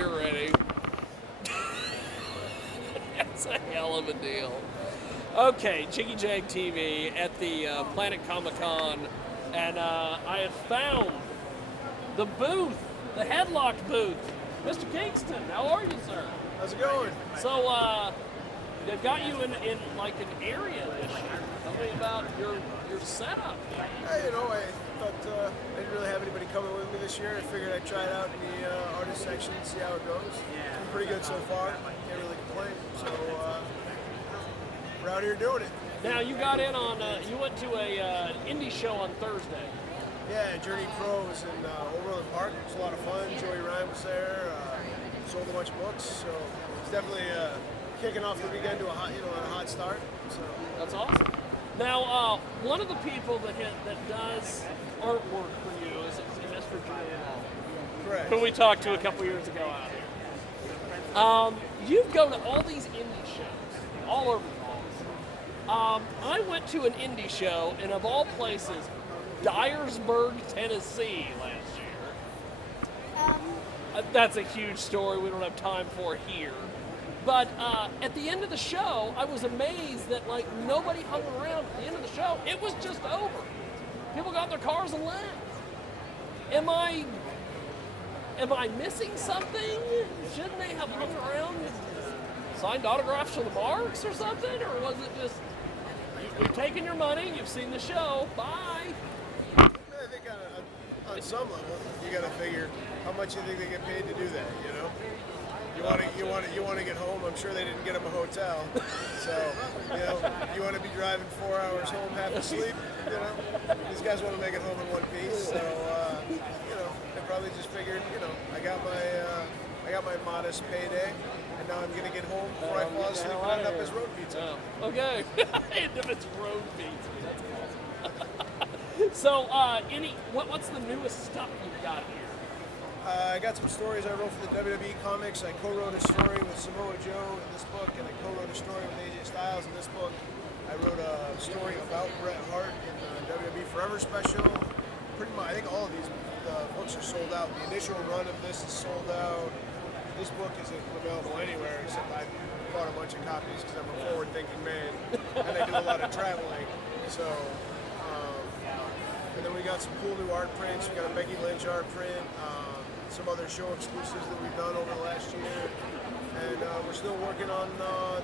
You're ready. That's a hell of a deal. Okay, Jiggy Jag TV at the Planet Comicon, and I have found the booth, the headlocked booth. Mr. Kingston, how are you, sir? How's it going? So, they've got you in like an area this year. Tell me about your setup. Yeah, you know, I thought I didn't really have anybody coming with me this year. I figured I'd try it out in the artist section and see how it goes. It's been pretty good so far. Can't really complain. So we're out here doing it. Now you got in on, you went to a indie show on Thursday. Yeah, Journey Pro was in Overland Park. It was a lot of fun. Joey Ryan was there. Sold a bunch of books. So it's definitely kicking off the weekend to a hot, a hot start. So that's awesome. Now, one of the people that does artwork for you is Mr. Jaguar, correct, who we talked to a couple years ago out here. You go to all these indie shows all over the place. I went to an indie show, and of all places, Dyersburg, Tennessee last year. That's a huge story we don't have time for here. But at the end of the show, I was amazed that like nobody hung around at the end of the show. It was just over. People got in their cars and left. Am I missing something? Shouldn't they have hung around and signed autographs for the marks or something? Or was it just, you've taken your money, you've seen the show, bye? I think on some level, you got to figure how much you think they get paid to do that, you know? You want to get home. I'm sure they didn't get them a hotel, so you want to be driving 4 hours home half asleep. These guys want to make it home in one piece. So they probably just figured, I got my modest payday, and now I'm gonna get home before I fall asleep and end up as road pizza. Oh, okay, end up as road pizza. That's awesome. So, what's the newest stuff you've got here? I got some stories I wrote for the WWE Comics. I co-wrote a story with Samoa Joe in this book, and I co-wrote a story with AJ Styles in this book. I wrote a story about Bret Hart in the WWE Forever special. Pretty much, I think all of these books are sold out. The initial run of this is sold out. This book isn't available anywhere, except I bought a bunch of copies because I'm a forward-thinking man, and I do a lot of traveling. So, and then we got some cool new art prints. We got a Becky Lynch art print. Some other show exclusives that we've done over the last year, and we're still working on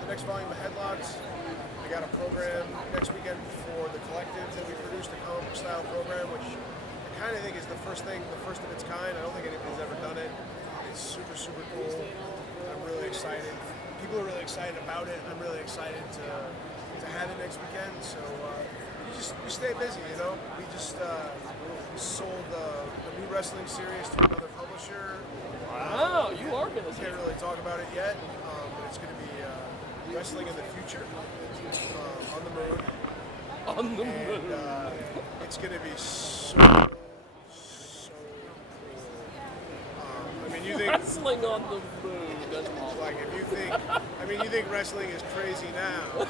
the next volume of Headlocks. I got a program next weekend for the collective that we produced, a comic book style program, which I kind of think is the first of its kind. I don't think anybody's ever done it. It's super, super cool. I'm really excited. People are really excited about it. I'm really excited to have it next weekend. So we stay busy, We just sold the new wrestling series to another publisher. Wow, you are going to can't really talk about it yet, but it's going to be wrestling in the future on the moon. On the moon. It's going to be so cool. You think wrestling on the moon? That's awesome. Like if you think wrestling is crazy now.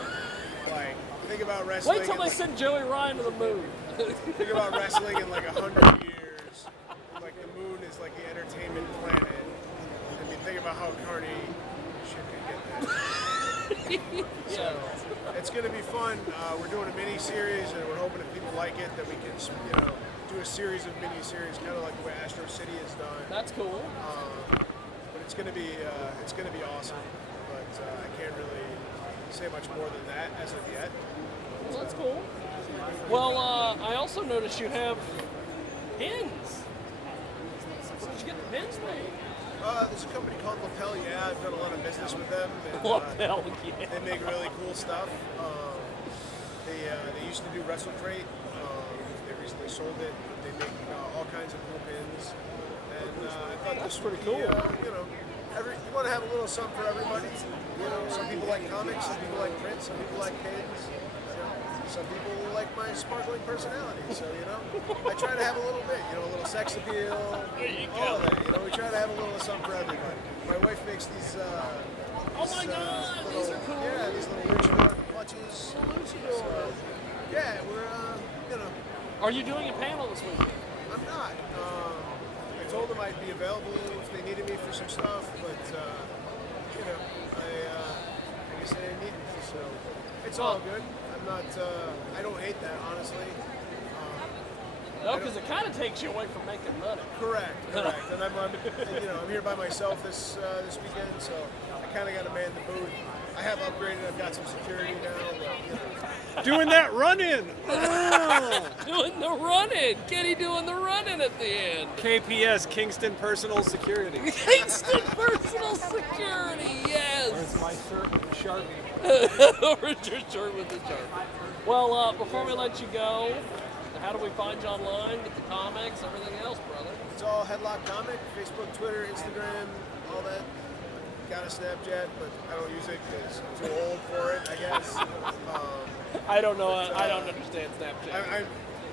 Like think about wrestling. Wait till they send Joey Ryan to the moon. Think about wrestling in like 100 years. Like the moon is like the entertainment planet. I mean, think about how carny shit could get there. So it's going to be fun. We're doing a mini series, and we're hoping if people like it that we can, do a series of mini series, kind of like the way Astro City is done. That's cool. But it's going to be awesome. But I can't really say much more than that as of yet. Well, that's cool. Well, I also noticed you have pins. Where did you get the pins made? There's a company called Lapel. Yeah, I've done a lot of business with them. Lapel, yeah. They make really cool stuff. They used to do Wrestle Crate. They recently sold it. They make all kinds of cool pins. And I thought that's this pretty would be, cool. You want to have a little something for everybody. Some people like comics, some people like print, some people like pins. Some people like my sparkling personality, so I try to have a little bit, a little sex appeal, all of that. We try to have a little something for everybody. My wife makes these. Oh my God, these are cool. Yeah, these little luchador clutches. Luchador. So, yeah, we're Are you doing a panel this week? I'm not. I told them I'd be available if they needed me for some stuff. It's all good. I'm not. I don't hate that, honestly. No, because it kind of takes you away from making money. Correct. And I'm here by myself this weekend, so I kind of got to man the booth. I have upgraded. I've got some security now. Doing that run-in. Doing the run-in. Kenny doing the run-in at the end. KPS, Kingston Personal Security. Kingston Personal Security, yes. Where's my shirt with the Sharpie? Where's your shirt with the Sharpie? Well, before we let you go, how do we find you online? Get the comics, everything else, brother? It's all Headlock Comic, Facebook, Twitter, Instagram, all that. Got a Snapchat, but I don't use it because I'm too old for it, I guess. I don't know. I don't understand Snapchat.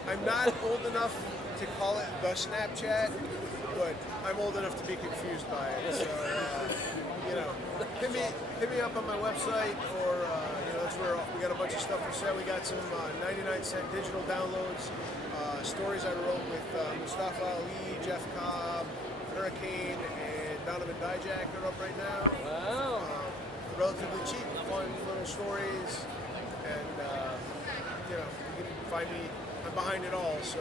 I'm not old enough to call it the Snapchat, but I'm old enough to be confused by it. So, hit me up on my website, or that's where we got a bunch of stuff for sale. We got some 99-cent digital downloads, stories I wrote with Mustafa Ali, Jeff Cobb, Hurricane, and Donovan Dijak are up right now. Wow. Relatively cheap, fun little stories, and you can find me. I'm behind it all, so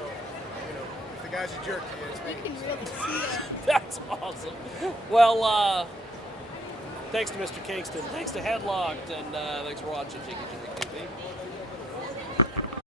if the guy's a jerk, it's me. You can really see it. That's awesome. Well, thanks to Mr. Kingston, thanks to Headlocked, and thanks for watching Jiggy Jaguar TV.